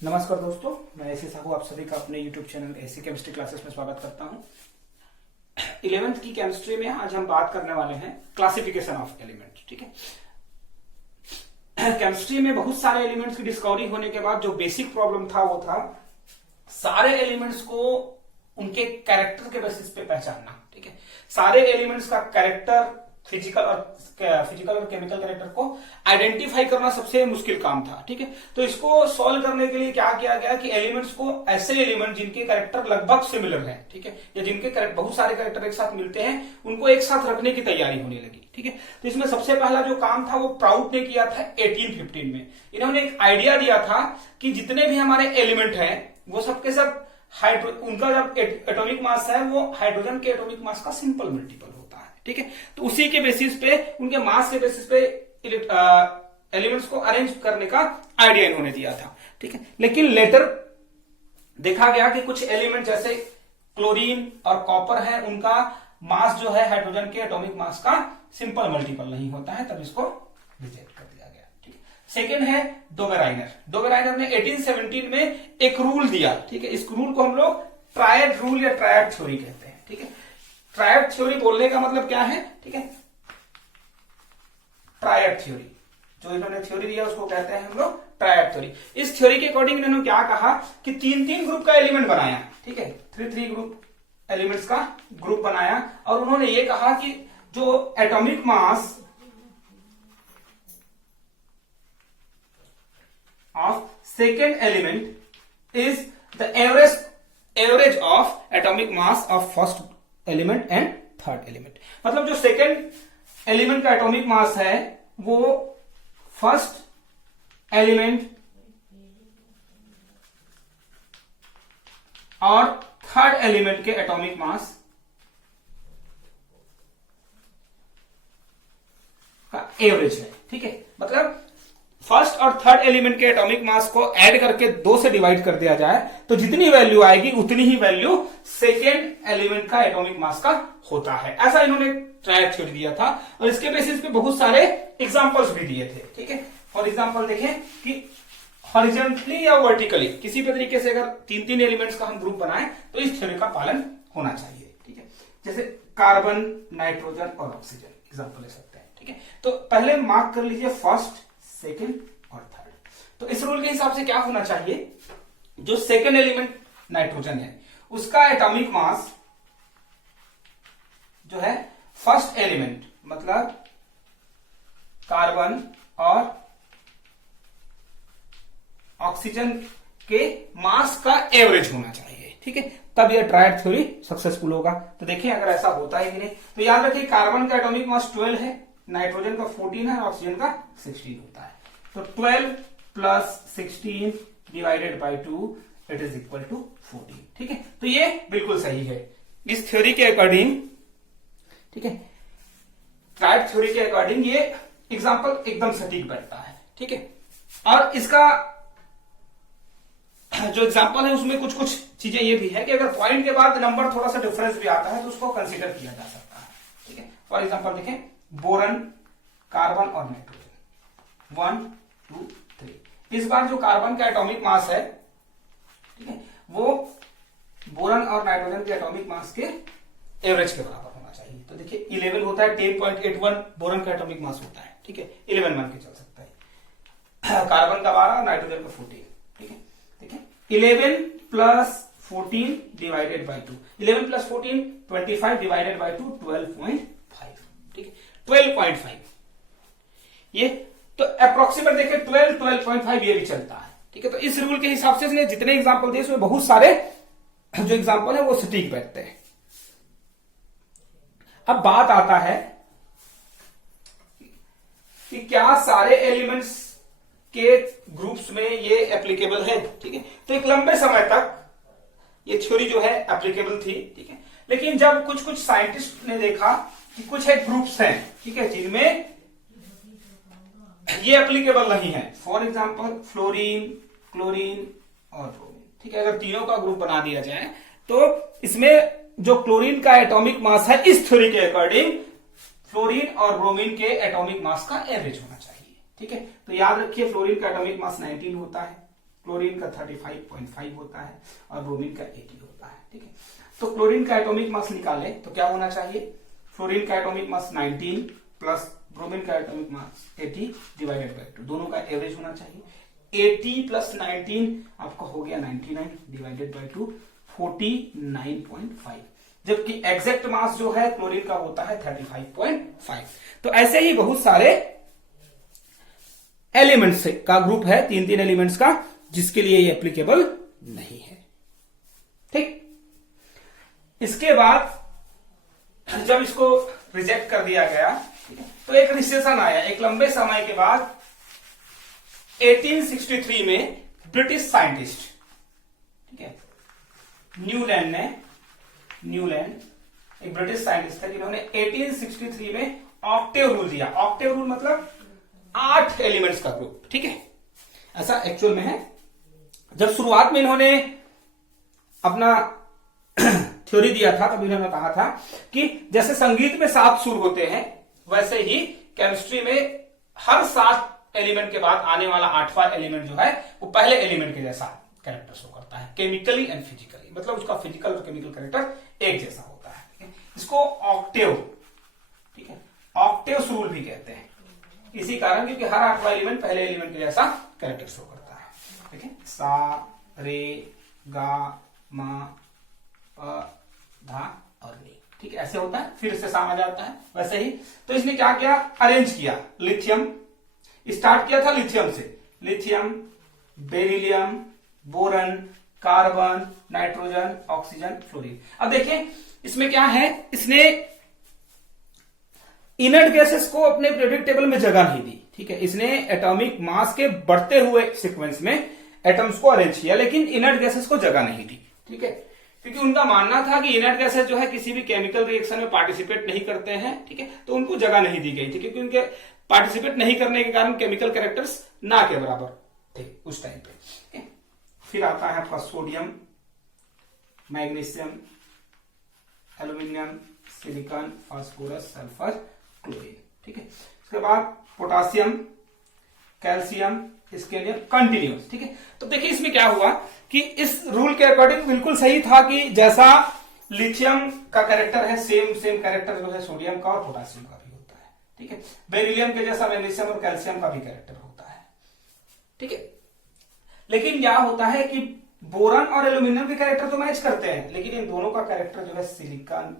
नमस्कार दोस्तों, मैं एसी साहू आप सभी का अपने YouTube channel AC chemistry classes में स्वागत करता हूं। 11th की केमिस्ट्री में आज हम बात करने वाले हैं क्लासिफिकेशन ऑफ एलिमेंट। ठीक है, केमिस्ट्री में बहुत सारे एलिमेंट्स की डिस्कवरी होने के बाद जो बेसिक प्रॉब्लम था वो था सारे एलिमेंट्स को उनके कैरेक्टर के बेसिस पे पहचानना। ठीक है, सारे एलिमेंट्स का कैरेक्टर फिजिकल और केमिकल कैरेक्टर को आइडेंटिफाई करना सबसे मुश्किल काम था। ठीक है, तो इसको सॉल्व करने के लिए क्या किया गया कि एलिमेंट्स को, ऐसे एलिमेंट जिनके कैरेक्टर लगभग सिमिलर हैं, ठीक है, या जिनके बहुत सारे कैरेक्टर एक साथ मिलते हैं, उनको एक साथ रखने की तैयारी होने लगी। ठीक है, तो इसमें सबसे पहला जो काम था वो प्राउड ने किया था 1815 में। इन्होंने एक आइडिया दिया था कि जितने भी हमारे एलिमेंट हैं वो सबके सब उनका जब एटॉमिक मास है वो हाइड्रोजन के एटॉमिक मास का सिंपल मल्टीपल होता है। ठीक है, तो उसी के बेसिस पे, उनके मास के बेसिस पे एलिमेंट्स को अरेंज करने का आइडिया इन्होंने दिया था। ठीक है, लेकिन लेटर देखा गया कि कुछ एलिमेंट जैसे क्लोरीन और कॉपर है, उनका मास जो है हाइड्रोजन के एटॉमिक मास का सिंपल मल्टीपल नहीं होता है, तब इसको रिजेक्ट कर दिया गया। ठीक है, सेकेंड है डोबेराइनर। डोबेराइनर ने 1817 में एक रूल दिया। ठीक है, इस रूल को हम लोग ट्रायड रूल या ट्रायड थ्योरी कहते हैं। ठीक है, ट्रायड थ्योरी बोलने का मतलब क्या है? ठीक है, ट्रायड थ्योरी, जो इन्होंने थ्योरी दिया उसको कहते हैं हम लोग ट्रायड थ्योरी। इस थ्योरी के अकॉर्डिंग इन्होंने क्या कहा कि तीन तीन ग्रुप का एलिमेंट बनाया। ठीक है, थ्री ग्रुप एलिमेंट्स का ग्रुप बनाया, और उन्होंने ये कहा कि जो atomic mass of second element is the average of atomic mass of first element and third element. मतलब जो सेकेंड एलिमेंट का एटॉमिक मास है वो फर्स्ट एलिमेंट और थर्ड एलिमेंट के एटॉमिक मास का एवरेज है। ठीक है, मतलब फर्स्ट और थर्ड एलिमेंट के एटॉमिक मास को ऐड करके 2 से डिवाइड कर दिया जाए तो जितनी वैल्यू आएगी उतनी ही वैल्यू सेकेंड एलिमेंट का एटॉमिक मास का होता है। ऐसा इन्होंने ट्रायड थ्योरी दिया था, और इसके बेसिस पे बहुत सारे एग्जांपल्स भी दिए थे। ठीक है, फॉर एग्जांपल देखें कि हॉरिजॉन्टली या वर्टिकली किसी भी तरीके से अगर तीन तीन एलिमेंट्स का हम ग्रुप बनाएं तो इस थ्योरी का पालन होना चाहिए। ठीक है, जैसे कार्बन, नाइट्रोजन और ऑक्सीजन एग्जांपल ले सकते हैं। ठीक है, तो पहले मार्क कर लीजिए फर्स्ट, सेकेंड और थर्ड। तो इस रूल के हिसाब से क्या होना चाहिए, जो सेकेंड एलिमेंट नाइट्रोजन है उसका एटॉमिक मास जो है फर्स्ट एलिमेंट मतलब कार्बन और ऑक्सीजन के मास का एवरेज होना चाहिए। ठीक है, तब यह ट्रायड थ्योरी सक्सेसफुल होगा। तो देखिए अगर ऐसा होता है कि नहीं, तो याद रखिए कार्बन का एटॉमिक मास 12 है, नाइट्रोजन का 14 है, ऑक्सीजन का 16 होता है। तो 12 plus 16 divided by 2 it is equal to 14। ठीक है, तो ये बिल्कुल सही है इस थ्योरी के अकॉर्डिंग। ठीक है, ट्रायड थ्योरी के अकॉर्डिंग ये एग्जांपल एकदम सटीक बैठता है। ठीक है, और इसका जो एग्जांपल है उसमें कुछ कुछ चीजें ये भी है कि अगर पॉइंट के बाद नंबर थोड़ा सा डिफरेंस भी आता है तो उसको कंसीडर किया जा सकता है। ठीक है, फॉर एग्जांपल देखें बोरन, कार्बन और नाइट्रोजन 1 2 3। इस बार जो कार्बन का एटॉमिक मास है, ठीक है, वो बोरन और नाइट्रोजन के एटॉमिक मास के एवरेज के बराबर होना चाहिए। तो देखिए 11 होता है, 10.81 बोरन का एटॉमिक मास होता है। ठीक है, 11 मान के चल सकता है, कार्बन का 12 और नाइट्रोजन का 14। ठीक है, ठीक है, 11 plus 14 divided by 2, 11 plus 14 25 divided by 2 12.5। ठीक है, 12.5 ये तो अप्रोक्सीमेट देखें 12.5 ये भी चलता है। ठीक है, तो इस रूल के हिसाब से इसने जितने एग्जांपल दिए उसमें बहुत सारे जो एग्जांपल है वो सटीक बैठते हैं। अब बात आता है कि क्या सारे एलिमेंट्स के ग्रुप्स में ये एप्लीकेबल है। ठीक है, तो एक लंबे समय तक ये थ्योरी जो है एप्लीकेबल थी। ठीक है, लेकिन जब कुछ कुछ साइंटिस्ट ने देखा कि कुछ एक ग्रुप्स हैं, ठीक है, जिनमें ये एप्लीकेबल नहीं है, फॉर एग्जांपल फ्लोरीन, क्लोरीन और ब्रोमीन। ठीक है, अगर तीनों का ग्रुप बना दिया जाए तो इसमें जो क्लोरीन का एटॉमिक मास है इस थ्योरी के अकॉर्डिंग फ्लोरीन और ब्रोमीन के एटॉमिक मास का एवरेज होना चाहिए। ठीक है, तो याद रखिए फ्लोरीन का एटॉमिक मास 19 होता है, क्लोरीन का 35.5 होता है और ब्रोमीन का 80 होता है। ठीक है, तो क्लोरीन का एटॉमिक मास निकाले तो क्या होना चाहिए, फ्लोरीन का एटॉमिक मास 19 प्लस ब्रोमीन का एटॉमिक मास 80 डिवाइडेड बाय 2, दोनों का एवरेज होना चाहिए। 80 प्लस 19 आपका हो गया 99 डिवाइडेड बाय 2 49.5, जबकि एग्जैक्ट मास जो है क्लोरीन का होता है 35.5। तो ऐसे ही बहुत सारे एलिमेंट्स का ग्रुप है, 3 एलिमेंट्स का, जिसके लिए ये एप्लीकेबल नहीं है। ठीक, इसके बाद जब इसको रिजेक्ट कर दिया गया, तो एक रिसेशन आया एक लंबे समय के बाद 1863 में ब्रिटिश साइंटिस्ट, ठीक है, न्यूलैंड एक ब्रिटिश साइंटिस्ट था जिन्होंने 1863 में ऑक्टेव रूल दिया। ऑक्टेव रूल मतलब 8 एलिमेंट्स का ग्रुप। ठीक है, ऐसा एक्चुअल में है। जब शुरुआत में इन्होंने अपना थ्योरी दिया था तब इन्होंने कहा था कि जैसे संगीत में 7 सुर होते हैं, वैसे ही केमिस्ट्री में हर 7 एलिमेंट के बाद आने वाला 8वां एलिमेंट जो है वो पहले एलिमेंट के जैसा कैरेक्टर शो करता है, केमिकली एंड फिजिकली, मतलब उसका फिजिकल और केमिकल कैरेक्टर एक जैसा होता है। ठीक है? इसको ऑक्टेव, ठीक है, ऑक्टेव रूल भी कहते हैं, इसी कारण क्योंकि हर 8वां एलिमेंट पहले एलिमेंट के जैसा कैरेक्टर शो करता है। ठीक है, सा रे गा मा प धा और नी, ठीक है, ऐसे होता है। फिर इससे सा आ जाता है वैसे ही। तो इसने क्या किया, अरेंज किया। लिथियम स्टार्ट किया था लिथियम से, lithium, beryllium, boron, carbon, nitrogen, oxygen, fluorine. अब देखिए इसमें क्या है, इसने इनर्ट गैसेस को अपने पीरियोडिक टेबल में जगह नहीं दी। ठीक है, इसने एटॉमिक मास के बढ़ते हुए सीक्वेंस में एटम्स को अरेंज किया, लेकिन इनर्ट गैसेस को जगह नहीं दी। ठीक है, क्योंकि उनका मानना था कि इनर्ट गैसेस जो है किसी भी केमिकल रिएक्शन में पार्टिसिपेट नहीं करते हैं। ठीक है, तो उनको जगह नहीं दी गई थी, क्योंकि उनके पार्टिसिपेट नहीं करने के कारण केमिकल कैरेक्टर्स ना के बराबर थे उस टाइम पे। ठीक है, फिर आता है आपका sodium, magnesium, aluminium, silicon, phosphorus, sulphur, chlorine. ठीक है, उसके बाद पोटासियम, कैल्शियम, स्केलियम, कंटिन्यूस। ठीक है, तो देखिए इसमें क्या हुआ कि इस रूल के अकॉर्डिंग बिल्कुल सही था कि जैसा लिथियम का कैरेक्टर है सेम कैरेक्टर जो है सोडियम का और पोटासियम का भी होता है। ठीक है, बेरिलियम के जैसा मैग्नीशियम और कैल्शियम का भी कैरेक्टर होता है। ठीक है, लेकिन क्या होता है कि बोरन और एल्यूमिनियम के कैरेक्टर तो मैच करते हैं, लेकिन इन दोनों का कैरेक्टर जो है सिलिकॉन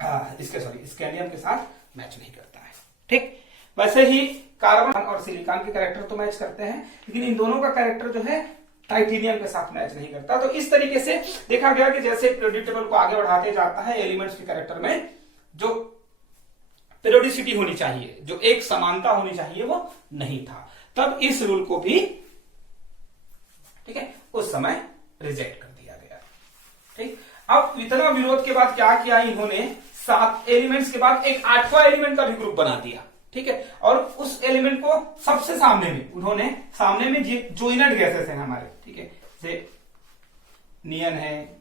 स्कैंडियम के साथ मैच नहीं करता है। ठीक, वैसे ही कार्बन और सिलिकॉन के कैरेक्टर तो मैच करते हैं, लेकिन इन दोनों का कैरेक्टर जो है टाइटेनियम के साथ मैच नहीं करता। तो इस तरीके से देखा गया कि जैसे पीरियोडिक टेबल को आगे बढ़ाते जाता है, एलिमेंट्स के कैरेक्टर में जो पीरियोडिसिटी होनी चाहिए, जो एक समानता होनी चाहिए, वो नहीं था। तब इस रूल को भी, ठीक है, उस समय रिजेक्ट कर दिया गया। ठीक, अब इतना विरोध के बाद क्या किया इन्होंने, 7 एलिमेंट्स के बाद एक 8वां एलिमेंट का भी ग्रुप बना दिया। ठीक है, और उस एलिमेंट को सबसे सामने में उन्होंने, सामने में जो इनर्ट गैसेस हैं हमारे, ठीक है, जैसे नियन है,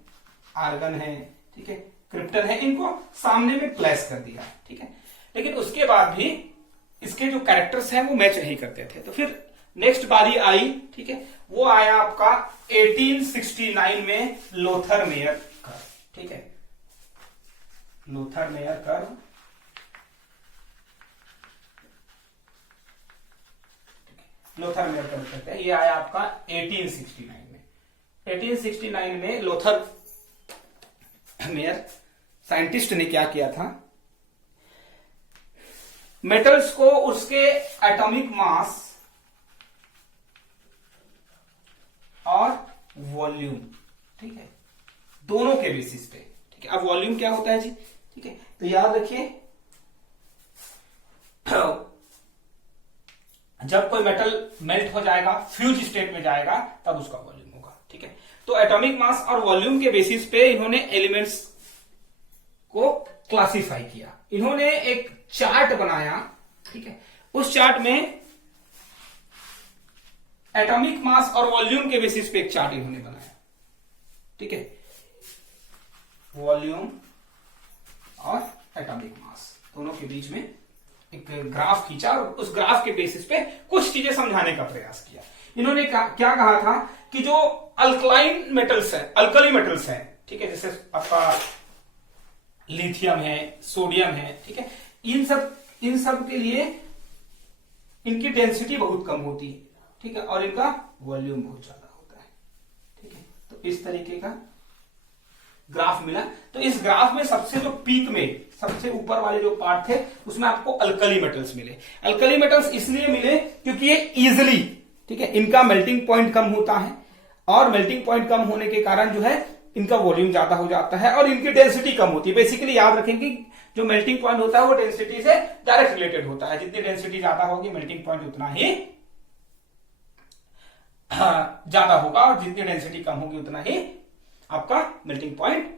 आर्गन है, ठीक है, क्रिप्टन है, इनको सामने में प्लेस कर दिया। ठीक है, लेकिन उसके बाद भी इसके जो कैरेक्टर्स हैं वो मैच नहीं करते थे। तो फिर नेक्स्ट बारी आई, ठीक है, वो आया आपका 1869 में लोथर मेयर कर्व। ठीक है, Lothar Meyer curve, Lothar Meyer curve कहते हैं। ये आया आपका 1869 में। 1869 में लोथर मेयर साइंटिस्ट ने क्या किया था, मेटल्स को उसके एटॉमिक मास और वॉल्यूम, ठीक है, दोनों के बेसिस पे। ठीक है, अब वॉल्यूम क्या होता है जी, ठीक है, तो याद रखिए जब कोई मेटल मेल्ट हो जाएगा, फ्यूज स्टेट में जाएगा, तब उसका वॉल्यूम होगा। ठीक है, तो एटॉमिक मास और वॉल्यूम के बेसिस पे इन्होंने एलिमेंट्स को क्लासिफाई किया। इन्होंने एक चार्ट बनाया। ठीक है, उस चार्ट में एटॉमिक मास और वॉल्यूम के बेसिस पे एक चार्ट इन्होंने बनाया। ठीक है, वॉल्यूम और एटॉमिक मास दोनों के बीच में एक ग्राफ खींचा और उस ग्राफ के बेसिस पे कुछ चीजें समझाने का प्रयास किया। इन्होंने क्या कहा था कि जो अल्कलाइन मेटल्स है, अल्कली मेटल्स है, ठीक है, जैसे आपका लिथियम है, सोडियम है, ठीक है, इन सब के लिए इनकी डेंसिटी बहुत कम होती है, ठीक है, और इनका वॉल्यूम बहुत ज्यादा होता है, ठीक है। तो इस तरीके का ग्राफ मिला। तो इस ग्राफ में सबसे जो पीक में सबसे ऊपर वाले जो पार्ट थे उसमें आपको अल्कली मेटल्स मिले। अल्कली मेटल्स इसलिए मिले क्योंकि ये इजिली, ठीक है, इनका मेल्टिंग पॉइंट कम होता है और मेल्टिंग पॉइंट कम होने के कारण जो है इनका वॉल्यूम ज्यादा हो जाता है और इनकी डेंसिटी कम होती है। बेसिकली याद रखेंगे जो मेल्टिंग पॉइंट होता है वो डेंसिटी से डायरेक्ट रिलेटेड होता है। जितनी डेंसिटी ज्यादा होगी मेल्टिंग पॉइंट उतना ही ज्यादा होगा और जितनी डेंसिटी कम होगी उतना ही आपका मेल्टिंग पॉइंट,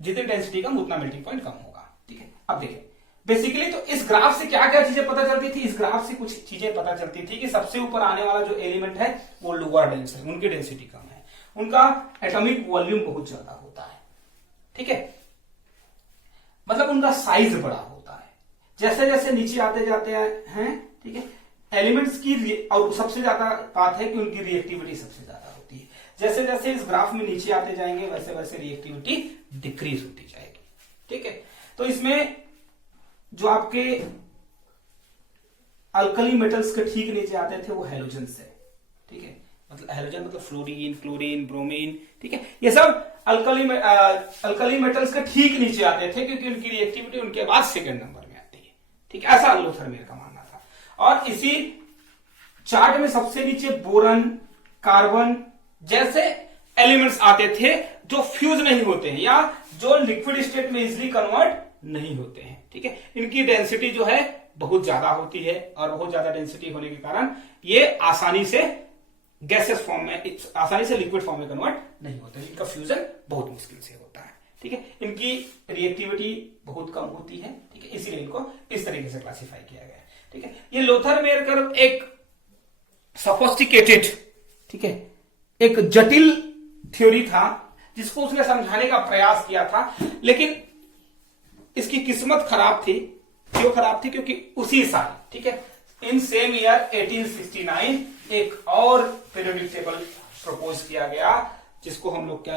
जितनी डेंसिटी कम उतना मेल्टिंग पॉइंट कम होगा, ठीक है। अब देखिए बेसिकली तो इस ग्राफ से क्या क्या चीजें पता चलती थी, इस ग्राफ से कुछ चीजें पता चलती थी कि सबसे ऊपर आने वाला जो एलिमेंट है वो लोअर डेंस है, उनकी डेंसिटी कम है, उनका एटॉमिक वॉल्यूम बहुत ज्यादा होता है, ठीक है, मतलब उनका साइज बड़ा होता है। जैसे जैसे नीचे आते जाते हैं, ठीक है, एलिमेंट्स की और सबसे ज्यादा बात है कि उनकी रिएक्टिविटी सबसे ज्यादा होती है। जैसे जैसे इस ग्राफ में नीचे आते जाएंगे वैसे वैसे रिएक्टिविटी डिक्रीज होती जाएगी, ठीक है। तो इसमें जो आपके अल्कली मेटल्स के ठीक नीचे आते थे वो हैलोजन्स है, ठीक है, मतलब हैलोजन मतलब फ्लोरीन, क्लोरीन, ब्रोमीन, ठीक है, ये सब अल्कली मेटल्स के ठीक नीचे आते थे क्योंकि उनकी रिएक्टिविटी उनके बाद सेकंड नंबर में आती है, ठीक है, ऐसा लोथरमेयर का मानना था। और इसी चार्ट में सबसे नीचे बोरन, कार्बन जैसे एलिमेंट्स आते थे जो फ्यूज नहीं होते हैं या जो लिक्विड स्टेट में इजिली कन्वर्ट नहीं होते हैं, ठीक है। इनकी डेंसिटी जो है बहुत ज्यादा होती है और बहुत ज्यादा डेंसिटी होने के कारण ये आसानी से गैसेस फॉर्म में, आसानी से लिक्विड फॉर्म में कन्वर्ट नहीं होते, इनका फ्यूजन बहुत मुश्किल से होता है, ठीक है। इनकी रिएक्टिविटी बहुत कम होती है, ठीक है, इसीलिए इनको इस तरीके से क्लासिफाई किया गया है, ठीक है। ये लोथरमेयर कर्व एक सोफिस्टिकेटेड, ठीक है, एक जटिल थ्योरी था जिसको उसने समझाने का प्रयास किया था, लेकिन इसकी किस्मत खराब थी। क्यों खराब थी? क्योंकि उसी साल, ठीक है, इन सेम ईयर 1869 एक और पीरियोडिक टेबल प्रपोज किया गया जिसको हम लोग क्या